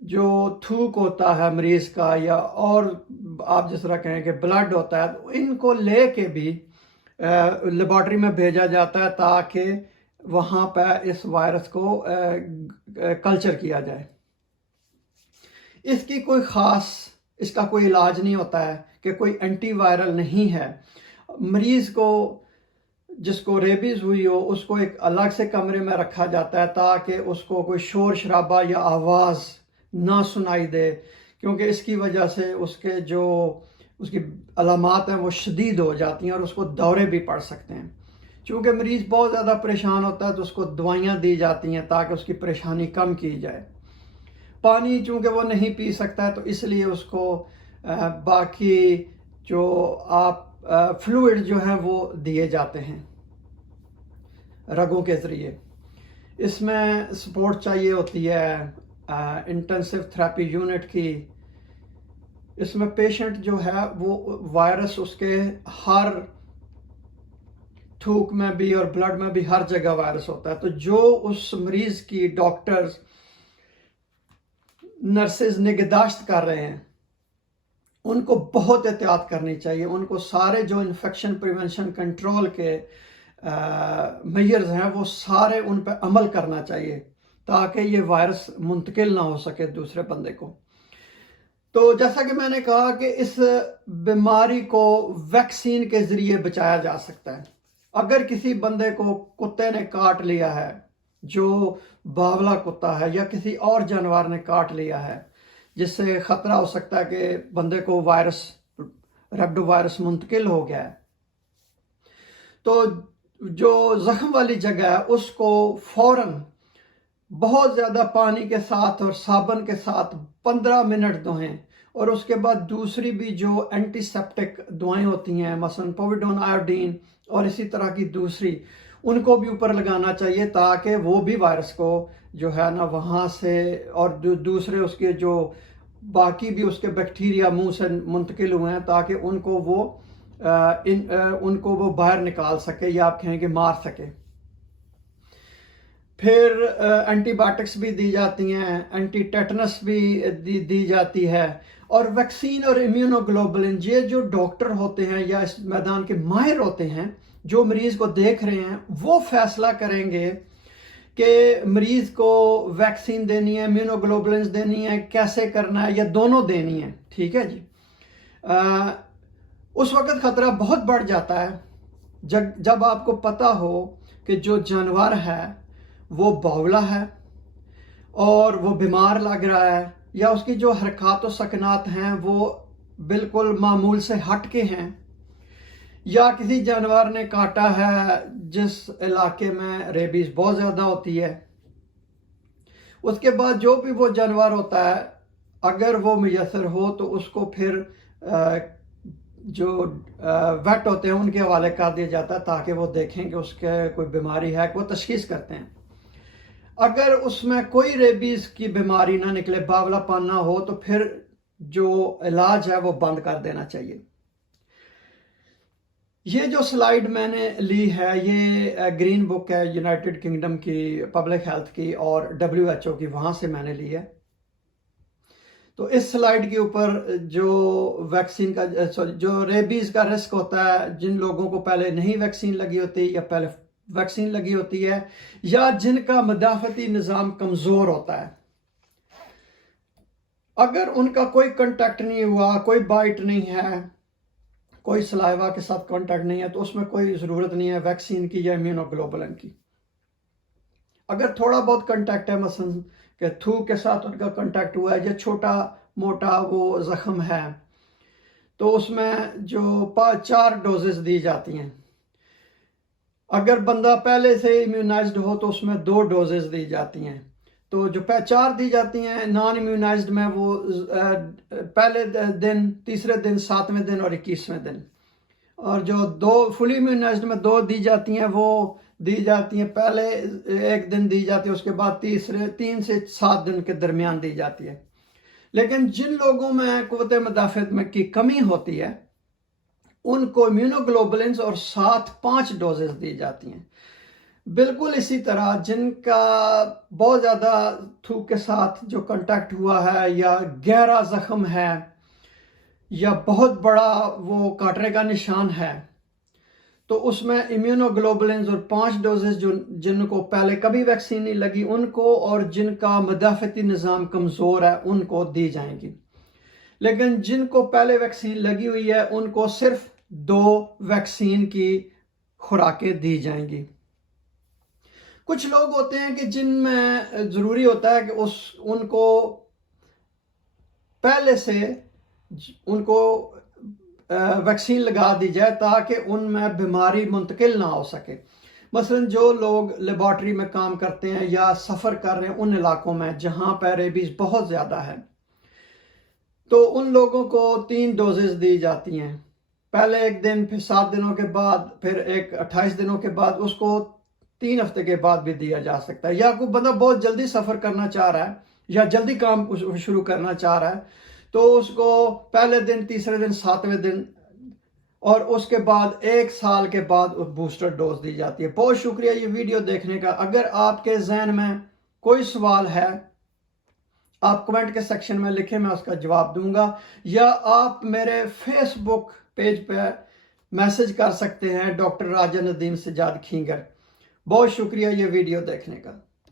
جو تھوک ہوتا ہے مریض کا یا اور آپ جس طرح کہیں کہ بلڈ ہوتا ہے، ان کو لے کے بھی لیبارٹری میں بھیجا جاتا ہے تاکہ وہاں پہ اس وائرس کو کلچر کیا جائے۔ اس کی کوئی خاص، اس کا کوئی علاج نہیں ہوتا ہے کہ کوئی اینٹی وائرل نہیں ہے۔ مریض کو جس کو ریبیز ہوئی ہو اس کو ایک الگ سے کمرے میں رکھا جاتا ہے تاکہ اس کو کوئی شور شرابہ یا آواز نہ سنائی دے، کیونکہ اس کی وجہ سے اس کی علامات ہیں وہ شدید ہو جاتی ہیں اور اس کو دورے بھی پڑ سکتے ہیں۔ چونکہ مریض بہت زیادہ پریشان ہوتا ہے تو اس کو دوائیاں دی جاتی ہیں تاکہ اس کی پریشانی کم کی جائے۔ پانی چونکہ وہ نہیں پی سکتا ہے تو اس لیے اس کو باقی جو فلوئڈ جو ہیں وہ دیے جاتے ہیں رگوں کے ذریعے۔ اس میں سپورٹ چاہیے ہوتی ہے انٹینسیو تھراپی یونٹ کی۔ اس میں پیشنٹ جو ہے وہ وائرس اس کے ہر تھوک میں بھی اور بلڈ میں بھی ہر جگہ وائرس ہوتا ہے، تو جو اس مریض کی ڈاکٹرز نرسز نگہداشت کر رہے ہیں ان کو بہت احتیاط کرنی چاہیے۔ ان کو سارے جو انفیکشن پریونشن کنٹرول کے میئرز ہیں وہ سارے ان پہ عمل کرنا چاہیے تاکہ یہ وائرس منتقل نہ ہو سکے دوسرے بندے کو۔ تو جیسا کہ میں نے کہا کہ اس بیماری کو ویکسین کے ذریعے بچایا جا سکتا ہے۔ اگر کسی بندے کو کتے نے کاٹ لیا ہے، جو باولا کتا ہے یا کسی اور جانور نے کاٹ لیا ہے جس سے خطرہ ہو سکتا ہے کہ بندے کو ریبڈو وائرس منتقل ہو گیا ہے، تو جو زخم والی جگہ ہے اس کو فوراً بہت زیادہ پانی کے ساتھ اور صابن کے ساتھ 15 منٹ دھوئیں، اور اس کے بعد دوسری بھی جو اینٹی سیپٹک دوائیں ہوتی ہیں مثلا پوویڈون آیوڈین اور اسی طرح کی دوسری، ان کو بھی اوپر لگانا چاہیے تاکہ وہ بھی وائرس کو جو ہے نا وہاں سے اور دوسرے اس کے جو باقی بھی اس کے بیکٹیریا منہ سے منتقل ہوئے ہیں تاکہ ان کو وہ باہر نکال سکے یا آپ کہیں کہ مار سکے۔ پھر اینٹی بایوٹکس بھی دی جاتی ہیں، اینٹی ٹیٹنس بھی دی جاتی ہے، اور ویکسین اور امیونو گلوبولن یہ جو ڈاکٹر ہوتے ہیں یا اس میدان کے ماہر ہوتے ہیں جو مریض کو دیکھ رہے ہیں وہ فیصلہ کریں گے کہ مریض کو ویکسین دینی ہے، امیونو گلوبولنز دینی ہے، کیسے کرنا ہے یا دونوں دینی ہے۔ ٹھیک ہے جی۔ اس وقت خطرہ بہت بڑھ جاتا ہے جب آپ کو پتہ ہو کہ جو جانور ہے وہ باولا ہے اور وہ بیمار لگ رہا ہے، یا اس کی جو حرکات و سکنات ہیں وہ بالکل معمول سے ہٹ کے ہیں، یا کسی جانور نے کاٹا ہے جس علاقے میں ریبیز بہت زیادہ ہوتی ہے۔ اس کے بعد جو بھی وہ جانور ہوتا ہے اگر وہ میسر ہو تو اس کو پھر جو ویٹ ہوتے ہیں ان کے حوالے کر دیا جاتا ہے تاکہ وہ دیکھیں کہ اس کے کوئی بیماری ہے، وہ تشخیص کرتے ہیں۔ اگر اس میں کوئی ریبیز کی بیماری نہ نکلے، باولا پن نہ ہو، تو پھر جو علاج ہے وہ بند کر دینا چاہیے۔ یہ جو سلائیڈ میں نے لی ہے یہ گرین بک ہے یونائٹڈ کنگڈم کی پبلک ہیلتھ کی اور WHO کی، وہاں سے میں نے لی ہے۔ تو اس سلائیڈ کے اوپر جو ویکسین کا جو ریبیز کا رسک ہوتا ہے، جن لوگوں کو پہلے نہیں ویکسین لگی ہوتی یا پہلے ویکسین لگی ہوتی ہے یا جن کا مدافعتی نظام کمزور ہوتا ہے، اگر ان کا کوئی کنٹیکٹ نہیں ہوا، کوئی بائٹ نہیں ہے، کوئی سلائیوا کے ساتھ کانٹیکٹ نہیں ہے، تو اس میں کوئی ضرورت نہیں ہے ویکسین کی یا امیونو گلوبولن کی۔ اگر تھوڑا بہت کنٹیکٹ ہے، مثلا کہ تھوک کے ساتھ ان کا کنٹیکٹ ہوا ہے یا چھوٹا موٹا وہ زخم ہے، تو اس میں جو 4 ڈوزز دی جاتی ہیں۔ اگر بندہ پہلے سے امیونائزڈ ہو تو اس میں 2 ڈوزز دی جاتی ہیں، تو جو 4 دی جاتی ہیں نان امیونائزڈ میں وہ پہلے دن، تیسرے دن، 7ویں دن اور 21ویں دن، اور جو 2 فلی امیونائزڈ میں 2 دی جاتی ہیں وہ دی جاتی ہیں پہلے 1 دن دی جاتی ہے، اس کے بعد 3 سے 7 دن کے درمیان دی جاتی ہے۔ لیکن جن لوگوں میں قوت مدافعت میں کی کمی ہوتی ہے ان کو امیونو گلوبولنز اور ساتھ 5 ڈوزز دی جاتی ہیں۔ بالکل اسی طرح جن کا بہت زیادہ تھوک کے ساتھ جو کنٹیکٹ ہوا ہے یا گہرا زخم ہے یا بہت بڑا وہ کاٹنے کا نشان ہے، تو اس میں امیونو گلوبولنز اور 5 ڈوزز جن کو پہلے کبھی ویکسین نہیں لگی ان کو، اور جن کا مدافعتی نظام کمزور ہے ان کو دی جائیں گی. لیکن جن کو پہلے ویکسین لگی ہوئی ہے ان کو صرف 2 ویکسین کی خوراکیں دی جائیں گی. کچھ لوگ ہوتے ہیں کہ جن میں ضروری ہوتا ہے کہ ان کو پہلے سے ان کو ویکسین لگا دی جائے تاکہ ان میں بیماری منتقل نہ ہو سکے. مثلا جو لوگ لیبارٹری میں کام کرتے ہیں یا سفر کر رہے ہیں ان علاقوں میں جہاں پہ ریبیز بہت زیادہ ہے، تو ان لوگوں کو 3 ڈوزز دی جاتی ہیں. پہلے 1 دن، پھر 7 دنوں کے بعد، پھر 28 دنوں کے بعد، اس کو 3 ہفتے کے بعد بھی دیا جا سکتا ہے. یا کوئی بندہ بہت جلدی سفر کرنا چاہ رہا ہے یا جلدی کام شروع کرنا چاہ رہا ہے تو اس کو پہلے دن، تیسرے دن، 7ویں دن اور اس کے بعد 1 سال کے بعد بوسٹر ڈوز دی جاتی ہے. بہت شکریہ یہ ویڈیو دیکھنے کا. اگر آپ کے ذہن میں کوئی سوال ہے آپ کمنٹ کے سیکشن میں لکھیں، میں اس کا جواب دوں گا، یا آپ میرے فیس بک پیج پہ میسج کر سکتے ہیں ڈاکٹر راجہ ندیم سجاد کھینگر. بہت شکریہ یہ ویڈیو دیکھنے کا.